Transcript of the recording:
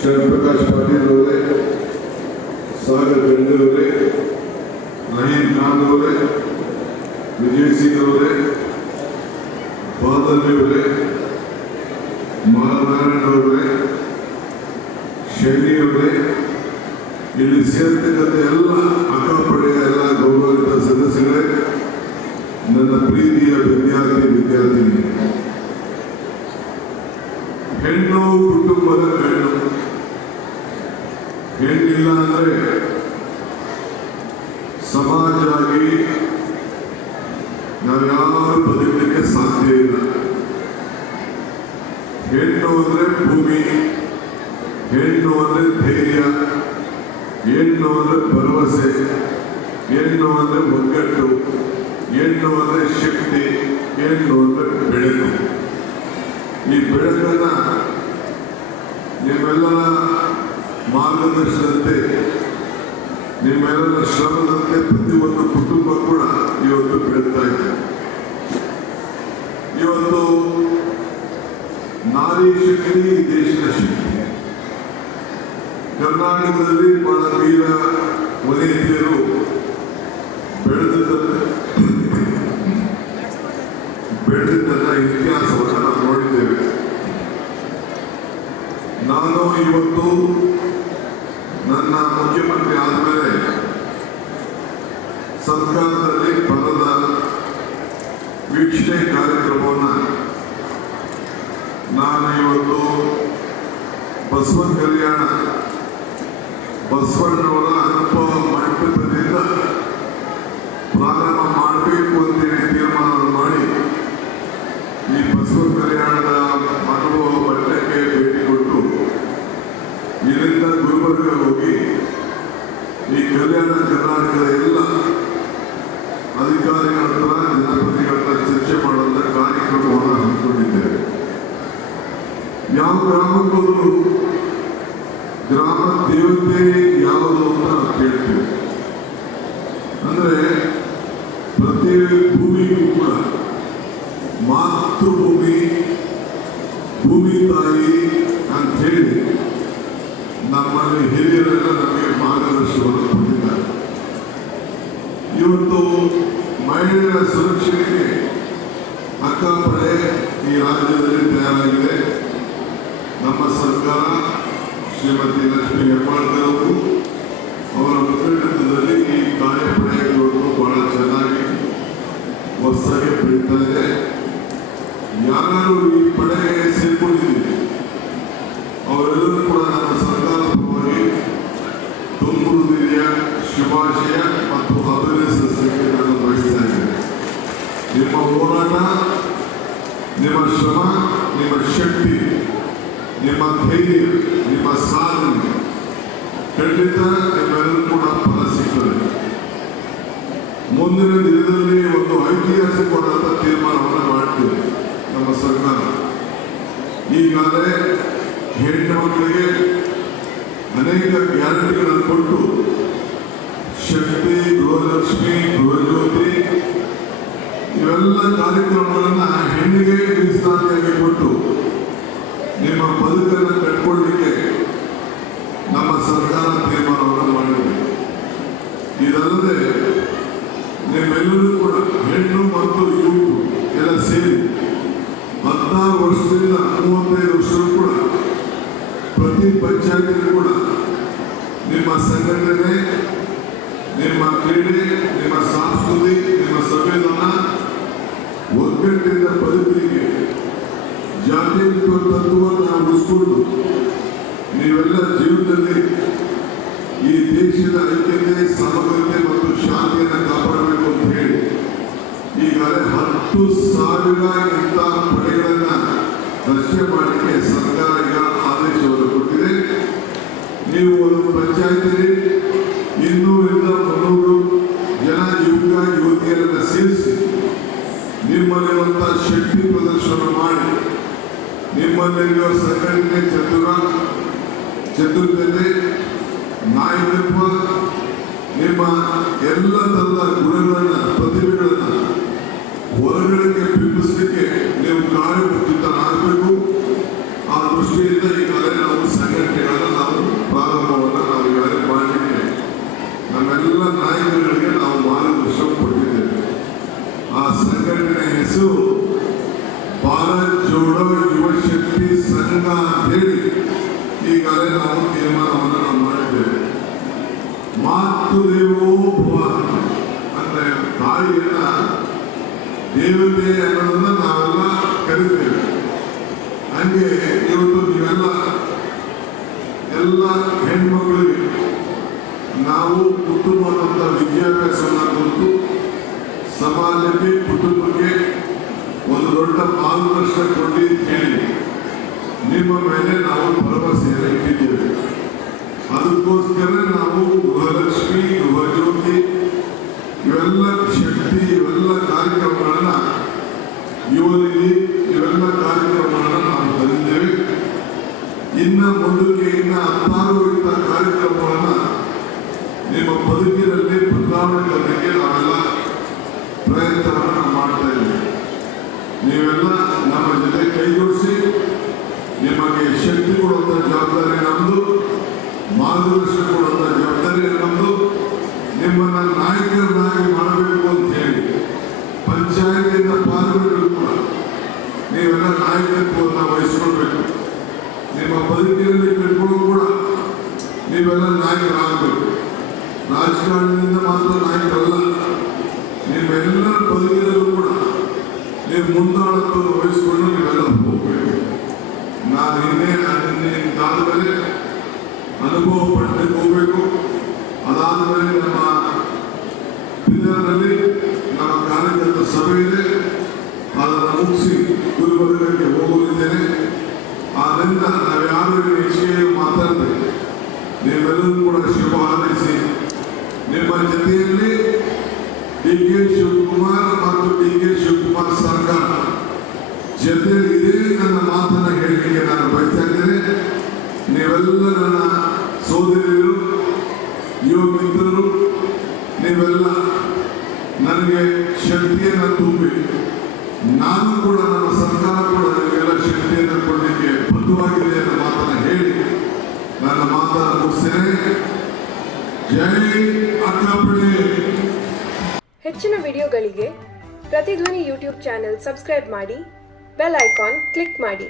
ಶರಣ್ಪ್ರಕಾಶ್ ಪಾಟೀಲ್ ಅವರೇ, ಸಾಗರ್ ಗಂಡವರೇ, ರಹೀಂ ಖಾನ್ ಅವರೇ, ವಿಜಯ್ ಸಿಂಗ್ ಅವರೇ, ಬಾದಲ್ ಅವರೇ, ಮಾಲನಾರಾಯಣ ಅವರೇ, ಶೈಲಿ ಅವರೇ, ಇಲ್ಲಿ ಸೇರ್ತಕ್ಕಂಥ ಎಲ್ಲ ಅಕ್ಕಪಡೆಯ ಎಲ್ಲ ಗೌರವಿತ ಸದಸ್ಯರೇ, ನನ್ನ ಪ್ರೀತಿಯ ವಿದ್ಯಾರ್ಥಿನಿ, ಹೆಣ್ಣು ಕುಟುಂಬದ ಹೆಣ್ಣು. ಹೆಣ್ಣಿಲ್ಲ ಅಂದರೆ ಸಮಾಜ ಆಗಿ ನಾವ್ಯಾರು ಬದುಕಲಿಕ್ಕೆ ಸಾಧ್ಯ ಇಲ್ಲ. ಹೆಣ್ಣು ಅಂದರೆ ಭೂಮಿ, ಹೆಣ್ಣು ಅಂದರೆ ಧೈರ್ಯ, ಹೆಣ್ಣು ಅಂದರೆ ಭರವಸೆ, ಹೆಣ್ಣು ಅಂದರೆ ಒಗ್ಗಟ್ಟು, ಹೆಣ್ಣು ಅಂದರೆ ಶಕ್ತಿ, ಹೆಣ್ಣು ಅಂದರೆ ಬೆಳಕು. ಈ ಬೆಳಕನ್ನ ನಿಮ್ಮೆಲ್ಲರ ಮಾರ್ಗದರ್ಶನದಂತೆ, ನಿಮ್ಮೆಲ್ಲರ ಶ್ರಮದಂತೆ ಪ್ರತಿಯೊಂದು ಕುಟುಂಬ ಕೂಡ ಇವತ್ತು ಬೆಳಗ್ತಾ ಇದೆ. ಇವತ್ತು ನಾರಿ ಶಕ್ತಿ ದೇಶದ ಶಕ್ತಿ. ಕರ್ನಾಟಕದಲ್ಲಿ ಬಹಳ ವೀರ ವನಿತೆಯರು ಬೆಳೆದಿದ್ದನ್ನ ಇತಿಹಾಸವನ್ನು ನಾವು ನೋಡಿದ್ದೇವೆ. ನಾನು ಇವತ್ತು ನನ್ನ ಮುಖ್ಯಮಂತ್ರಿ ಆದಮೇಲೆ ಸರ್ಕಾರದಲ್ಲಿ ಪದದ ವೀಕ್ಷಣೆ ಕಾರ್ಯಕ್ರಮವನ್ನು ನಾನು ಇವತ್ತು ಬಸವನ ಕಲ್ಯಾಣ ಬಸವಣ್ಣವರ ಅನುಭವ ಮಂಟಪದಿಂದ ಪ್ರಾರಂಭ ಮಾಡಬೇಕು ಅಂತೇಳಿ ತೀರ್ಮಾನ ಮಾಡಿ ಈ ಬಸವ ಕಲ್ಯಾಣದ ಅನುಭವ ಮಟ್ಟಕ್ಕೆ ಭೇಟಿ ಕೊಟ್ಟು ಇಲ್ಲಿಂದ ಗುಲ್ಬರ್ಗ ಹೋಗಿ ಈ ಕಲ್ಯಾಣ ಕರ್ನಾಟಕದ ಎಲ್ಲ ಅಧಿಕಾರಿಗಳ ಹತ್ರ ಜನಪ್ರತಿನಿಧಿಗಳ ಹತ್ರ ಚರ್ಚೆ ಮಾಡುವಂತ ಕಾರ್ಯಕ್ರಮವನ್ನು ಹಮ್ಮಿಕೊಂಡಿದ್ದೇವೆ. ಯಾವ ಗ್ರಾಮಕ್ಕೋದ್ರು ಗ್ರಾಮ ದೇವತೆ ಯಾವುದು ಅಂತ ನಾವು ಕೇಳ್ತೀವಿ. ಅಂದ್ರೆ ಪ್ರತಿ ಭೂಮಿಗೂ ಕೂಡ ಮಾತೃಭೂಮಿ, ಭೂಮಿ ತಾಯಿ ಅಂತ ಹೇಳಿ ನಮ್ಮಲ್ಲಿ ಹಿರಿಯರೆಲ್ಲ ನಮಗೆ ಮಾರ್ಗದರ್ಶನವನ್ನು ಕೊಟ್ಟಿದ್ದಾರೆ. ಇವತ್ತು ಮಹಿಳೆಯರ ಸುರಕ್ಷತೆಗೆ ಅಕ್ಕಪಡೆ ಈ ರಾಜ್ಯದಲ್ಲಿ ತಯಾರಾಗಿದೆ. ನಮ್ಮ ಸರ್ಕಾರ ಶ್ರೀಮತಿ ಲಕ್ಷ್ಮೀ ಹೆಬ್ಬಾಳ್ಕರ್ ಅವರು ಅವರ ಮುಖಂಡತ್ವದಲ್ಲಿ ಈ ಕಾರ್ಯಪಡೆಗಳು ಬಹಳ ಚೆನ್ನಾಗಿ ಹೊಸದಾಗಿ ಬೆಳೀತಾ ಇದೆ. ಯಾರು ಈ ಪಡೆಗೆ ಸೇರ್ಕೊಂಡಿದ್ದೀವಿ ಅವರೆಲ್ಲರೂ ಕೂಡ ನಮ್ಮ ಸರ್ಕಾರ ಪರವಾಗಿ ತುಂಬುವುದಿದೆಯ ಶುಭಾಶಯ ಮತ್ತು ಅಭಿನಂದಿಸಲಿಕ್ಕೆ ನಾನು ಬಯಸ್ತಾ ಇದ್ದೇನೆ. ನಿಮ್ಮ ಹೋರಾಟ, ನಿಮ್ಮ ಶ್ರಮ, ನಿಮ್ಮ ಶಕ್ತಿ, ನಿಮ್ಮ ಧೈರ್ಯ, ನಿಮ್ಮ ಸಾಧನೆ ಖಂಡಿತ ನಿಮ್ಮೆಲ್ಲರೂ ಕೂಡ ಫಲ ಸಿಗ್ತದೆ. ಮುಂದಿನ ದಿನದಲ್ಲಿ ಒಂದು ಐತಿಹಾಸಿಕವಾದಂಥ ತೀರ್ಮಾನವನ್ನು ಮಾಡ್ತೀವಿ ನಮ್ಮ ಸರ್ಕಾರ. ಈಗಾಗಲೇ ಹೆಣ್ಣು ಮಕ್ಕಳಿಗೆ ಅನೇಕ ಗ್ಯಾರಂಟಿಗಳನ್ನು ಕೊಟ್ಟು ಶಕ್ತಿ, ಗೃಹಲಕ್ಷ್ಮಿ, ಗೃಹಜ್ಯೋತಿ ಇವೆಲ್ಲ ಕಾರ್ಯಕ್ರಮಗಳನ್ನು ಹೆಣ್ಣಿಗೆ ಮೀಸಲಾತಿಯಾಗಿ ಕೊಟ್ಟು ನಿಮ್ಮ ಬದುಕನ್ನು ಕಟ್ಕೊಳ್ಳಲಿಕ್ಕೆ ನಮ್ಮ ಸರ್ಕಾರ ತೀರ್ಮಾನವನ್ನು ಮಾಡಿದೆ. ಇದಲ್ಲದೆ ನಿಮ್ಮೆಲ್ಲರೂ ಕೂಡ ಹೆಣ್ಣು ಮತ್ತು ಯುವಕರು ಎಲ್ಲ ಸೇರಿ 16 ವರ್ಷದಿಂದ 35 ವರ್ಷ ಕೂಡ ಪ್ರತಿ ಪಂಚಾಯತ್ ಕೂಡ ನಿಮ್ಮ ಸಂಘಟನೆ, ನಿಮ್ಮ ಕ್ರೀಡೆ, ನಿಮ್ಮ ಸಂಸ್ಕೃತಿ, ನಿಮ್ಮ ಸಂವಿಧಾನ ಒಗ್ಗಟ್ಟಿನ ಬದುಕಿಗೆ ಜಾತ್ಯತೀತ ತತ್ವವನ್ನು ನಾವು ಉಳಿಸಿಕೊಂಡು ನೀವೆಲ್ಲ ಜೀವನದಲ್ಲಿ ಈ ದೇಶದ ಐಕ್ಯತೆ, ಸಮಗ್ರತೆ ಮತ್ತು ಶಾಂತಿಯನ್ನು ಕಾಪಾಡಬೇಕು ಅಂತ ಹೇಳಿ ಈಗಾಗಲೇ 10,000 ಇಂಥ ಪಡೆಗಳನ್ನ ರಚನೆ ಮಾಡಲಿಕ್ಕೆ ಸರ್ಕಾರ ಈಗ ಆದೇಶವನ್ನು ಕೊಟ್ಟಿದೆ. ನೀವು ಒಂದು ಪಂಚಾಯತಿಯಲ್ಲಿ 200ರಿಂದ 300 ಜನ ಯುವಕ ಯುವತಿಯರನ್ನ ಸೇರಿಸಿ ನಿಮ್ಮಲ್ಲಿರುವಂತಹ ಶಕ್ತಿ ಪ್ರದರ್ಶನ ಮಾಡಿ ನಿಮ್ಮಲ್ಲಿರುವ ಸಂಘಟನೆ ಚತುರತೆ, ನಾಯಕತ್ವ, ನಿಮ್ಮ ಎಲ್ಲ ತರದ ಗುಣಗಳನ್ನ, ಪ್ರತಿಭೆಗಳನ್ನ ಹೊರಗಡೆಗೆ ಬಿಂಬಿಸಲಿಕ್ಕೆ ನೀವು ಕಾರ್ಯಪ್ರವೃತ್ತರಾಗಬೇಕು. ಆ ದೃಷ್ಟಿಯಿಂದ ಈಗಾಗಲೇ ನಾವು ಸಂಘಟನೆಗಳನ್ನು ನಾವೆಲ್ಲ ನಾಯಕರಿಗೆ ನಾವು ಮಾರ್ಗದರ್ಶನ ಕೊಟ್ಟಿದ್ದೇವೆ. ಆ ಸಂಘಟನೆ ಹೆಸರು ಭಾರತ್ ಜೋಡೋ ಯುವ ಶಕ್ತಿ ಸಂಘ ಅಂತೇಳಿ ಈಗಾಗಲೇ ನಾವು ತೀರ್ಮಾನವನ್ನು ನಾವು ಮಾಡಿದ್ದೇವೆ. ಮಾತು ದೇವೋ ಭವ ಅಂದ್ರೆ ತಾಯಿಯನ್ನ ದೇವತೆ ಅನ್ನೋದನ್ನ ನಾವೆಲ್ಲ ಕರಿತೇವೆ. ಹಂಗೆ ಇವತ್ತು ನೀವೆಲ್ಲ ಎಲ್ಲ ಹೆಣ್ಮಕ್ಳಿಗೆ ನಾವು ಕುಟುಂಬದಂತ ವಿದ್ಯಾಭ್ಯಾಸವನ್ನು ಕೊಟ್ಟು ಸಮಾಜಕ್ಕೆ ಕುಟುಂಬಕ್ಕೆ ಒಂದು ದೊಡ್ಡ ಮಾರ್ಗದರ್ಶನ ಕೊಡಿ ಅಂತ ಹೇಳಿ ನಿಮ್ಮ ಮೇಲೆ ನಾವು ಭರವಸೆಯನ್ನು ಇಟ್ಟಿದ್ದೇವೆ. ಅದಕ್ಕೋಸ್ಕರ ನಾವು ಗೃಹಲಕ್ಷ್ಮಿ, ಗೃಹಜ್ಯೋತಿ ಇವೆಲ್ಲ ಶಕ್ತಿ ಇವೆಲ್ಲ ಕಾರ್ಯಕ್ರಮಗಳನ್ನ ಯುವನಿಧಿ ಇವೆಲ್ಲ ಕಾರ್ಯಕ್ರಮಗಳನ್ನ ನಾವು ತಂದಿದ್ದೇವೆ. ಇನ್ನು ಮುಂದಕ್ಕೆ ಹತ್ತಾರು ಇಂಥ ಕಾರ್ಯಕ್ರಮಗಳನ್ನ ನಿಮ್ಮ ಬದುಕಿನಲ್ಲಿ ಬದಲಾವಣೆ ತರಲಿಕ್ಕೆ ನಾವೆಲ್ಲ ಪ್ರಯತ್ನವನ್ನು ಮಾಡ್ತಾ ಇದ್ದೇವೆ. ನೀವೆಲ್ಲ ನಮ್ಮ ಜೊತೆ ಕೈಗೂಡಿಸಿ ನಿಮಗೆ ಶಕ್ತಿ ಕೊಡುವಂಥ ಜವಾಬ್ದಾರಿ ನಮ್ಮದು, ಮಾರ್ಗದರ್ಶನ ಕೊಡುವಂಥ ಜವಾಬ್ದಾರಿ ನಮ್ಮದು. ನಿಮ್ಮನ್ನ ನಾಯಕರನ್ನಾಗಿ ಮಾಡಬೇಕು ಅಂತ ಹೇಳಿ ಪಂಚಾಯತಿಯಿಂದ ಪಾಲ್ಗೊಳ್ಳಬೇಕು ಕೂಡ ನೀವೆಲ್ಲ ನಾಯಕತ್ವವನ್ನು ವಹಿಸ್ಕೊಳ್ಬೇಕು. ನಿಮ್ಮ ಬದುಕಿನಲ್ಲಿ ಕಟ್ಕೊಳ್ಳೋದು ಕೂಡ ನೀವೆಲ್ಲ ನಾಯಕರಾಗಬೇಕು. ರಾಜಕಾರಣದಿಂದ ಮಾತ್ರ ನಾಯಕರಲ್ಲ, ನಿಮ್ಮೆಲ್ಲರ ಬದುಕಿನಲ್ಲೂ ಕೂಡ ನೀವು ಮುಂದಾಳತ್ವವನ್ನು ವಹಿಸಿಕೊಂಡು ನೀವೆಲ್ಲ ಹೋಗಬೇಕು. ನಾನು ನಿಮ್ದಾದ ಮೇಲೆ ಅನುಭವ ಪಡೆದು ಹೋಗಬೇಕು. ಅದಾದ ಮೇಲೆ ನಮ್ಮ ಬಿದರ್ನಲ್ಲಿ ನಮ್ಮ ಕಾರ್ಯಕರ್ತ ಸಭೆ ಇದೆ, ಅದನ್ನು ಮುಗಿಸಿ ಗುಲ್ಬರ್ಗಕ್ಕೆ ಹೋಗಲಿದ್ದೇನೆ. ಆದ್ದರಿಂದ ನಾವು ಯಾರು ಹೆಚ್ಚಿಗೆ ಮಾತಾಡದೆ ನೀವೆಲ್ಲರೂ ಕೂಡ ಶುಭ ಹಾರೈಸಿ ನಿಮ್ಮ ಜೊತೆಯಲ್ಲಿ ಡಿ.ಕೆ. ಶಿವಕುಮಾರ್ ಮತ್ತು ಡಿ.ಕೆ. ಶಿವಕುಮಾರ್ ಸರ್ಕಾರ ಜೊತೆಯಲ್ಲಿ ಇದೇ ನನ್ನ ಮಾತನ್ನು ಹೇಳಲಿಕ್ಕೆ ನಾನು ಬಯಸ್ತಾ ಇದ್ದೇನೆ. ನೀವೆಲ್ಲ ನನ್ನ ಸೋದರಿಯರು, ಯುವ ಮಿತ್ರರು, ನೀವೆಲ್ಲ ನನಗೆ ಶಕ್ತಿಯನ್ನು ತುಂಬಿ ನಾನು ಕೂಡ ನಮ್ಮ ಸರ್ಕಾರ ಕೂಡ ನನಗೆಲ್ಲ ಶಕ್ತಿಯನ್ನು ಕೊಡಲಿಕ್ಕೆ ಬದ್ಧವಾಗಿದೆ ಅನ್ನೋ ಮಾತನ್ನು ಹೇಳಿ ನನ್ನ ಮಾತನ್ನು ಮುಗಿಸ್ತೇನೆ. ಜೈ ಅಕ್ಕಪಡೆ. ಹೆಚ್ಚಿನ ವಿಡಿಯೋಗಳಿಗೆ ಪ್ರತಿಧ್ವನಿ ಯೂಟ್ಯೂಬ್ ಚಾನೆಲ್ ಸಬ್ಸ್ಕ್ರೈಬ್ ಮಾಡಿ, ಬೆಲ್ ಐಕಾನ್ ಕ್ಲಿಕ್ ಮಾಡಿ.